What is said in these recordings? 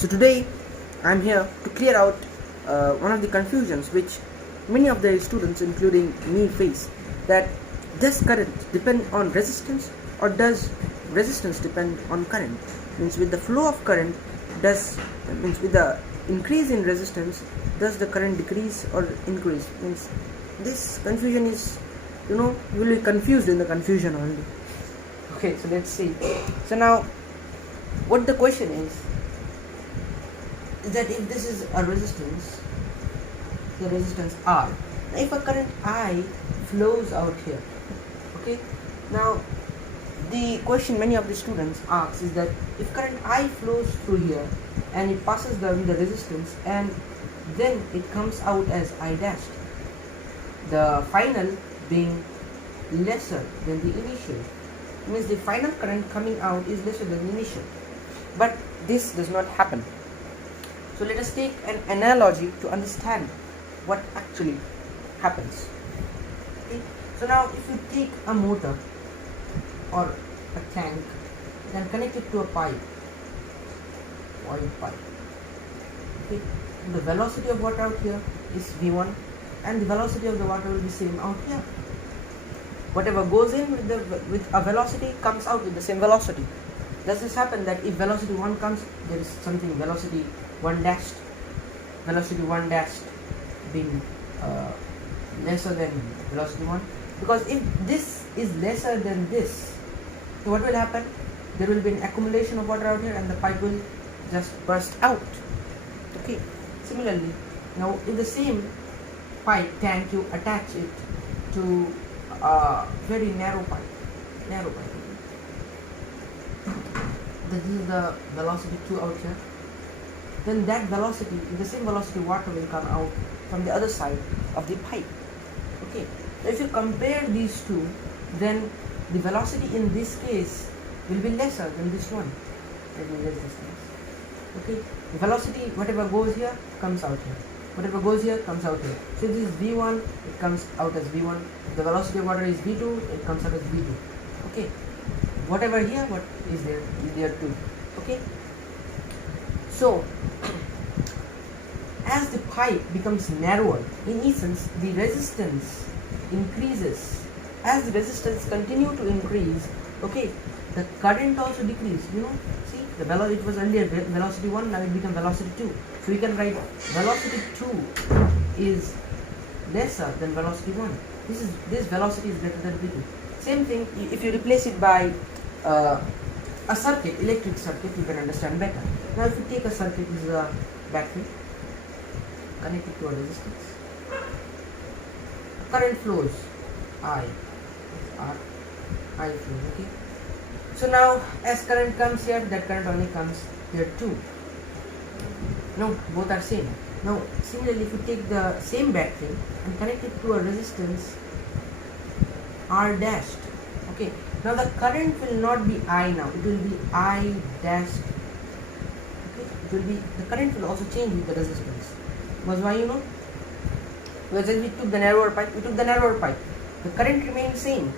So today I'm here to clear out one of the confusions which many of the students including me face, that does current depend on resistance or does resistance depend on current? Means with the flow of current, with the increase in resistance, does the current decrease or increase? Means this confusion is, you will be confused in the confusion only. Okay, so let's see. So now what the question is that if this is a resistance, the resistance R, if a current I flows out here, okay, now the question many of the students ask is that if current I flows through here and it passes the resistance and then it comes out as I dashed, the final being lesser than the initial, means the final current coming out is lesser than the initial, but this does not happen. So let us take an analogy to understand what actually happens. Okay? So now if you take a motor or a tank and connect it to a pipe, oil pipe. Okay? The velocity of water out here is V1 and the velocity of the water will be same out here. Whatever goes in with a velocity comes out with the same velocity. Does this happen that if velocity 1 comes, there is something velocity 1 dashed being lesser than velocity 1? Because if this is lesser than this, so what will happen? There will be an accumulation of water out here and the pipe will just burst out. Okay. Similarly, now in the same pipe tank you attach it to a very narrow pipe. This is the velocity 2 out here. Then that velocity, the same velocity water will come out from the other side of the pipe. Okay. So if you compare these two, then the velocity in this case will be lesser than this one. Let me erase this thing. Okay. The velocity, whatever goes here, comes out here. Whatever goes here, comes out here. So if this is V1, it comes out as V1. If the velocity of water is V2, it comes out as V2. Okay. Whatever here, what is there too. Okay. So, as the pipe becomes narrower, in essence, the resistance increases. As the resistance continue to increase, okay, the current also decrease. See, the velocity, it was earlier velocity 1, now it become velocity 2. So we can write velocity 2 is lesser than velocity 1. This velocity is greater than V2. Same thing, if you replace it by a circuit, electric circuit, you can understand better. Now if you take a circuit, this is a battery connected to a resistance. Current flows I flows, okay. So now as current comes here, that current only comes here too. No, both are same. Now similarly, if you take the same battery and connect it to a resistance R dashed, okay. Now the current will not be I now, it will be I dashed. Okay, the current will also change with the resistance. Because why, because we took the narrower pipe, the current remained same.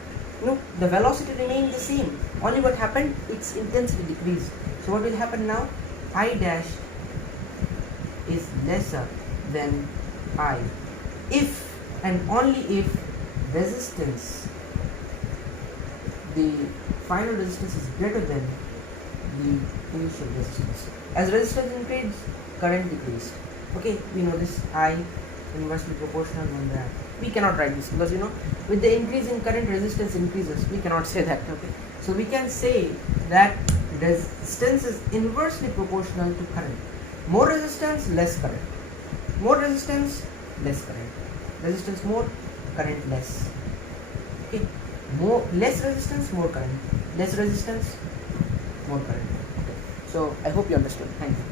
The velocity remained the same. Only what happened, its intensity decreased. So what will happen now? I dash is lesser than I. If and only if resistance, the final resistance is greater than the initial resistance. As resistance increased, current decreased. Okay, we know this I inversely proportional on that. We cannot write this because with the increase in current, resistance increases. We cannot say that. Okay, so we can say that resistance is inversely proportional to current. More resistance, less current. More resistance, less current. Resistance more, current less. Okay, less resistance, more current. Less resistance, more current. Okay, so I hope you understood. Thank you.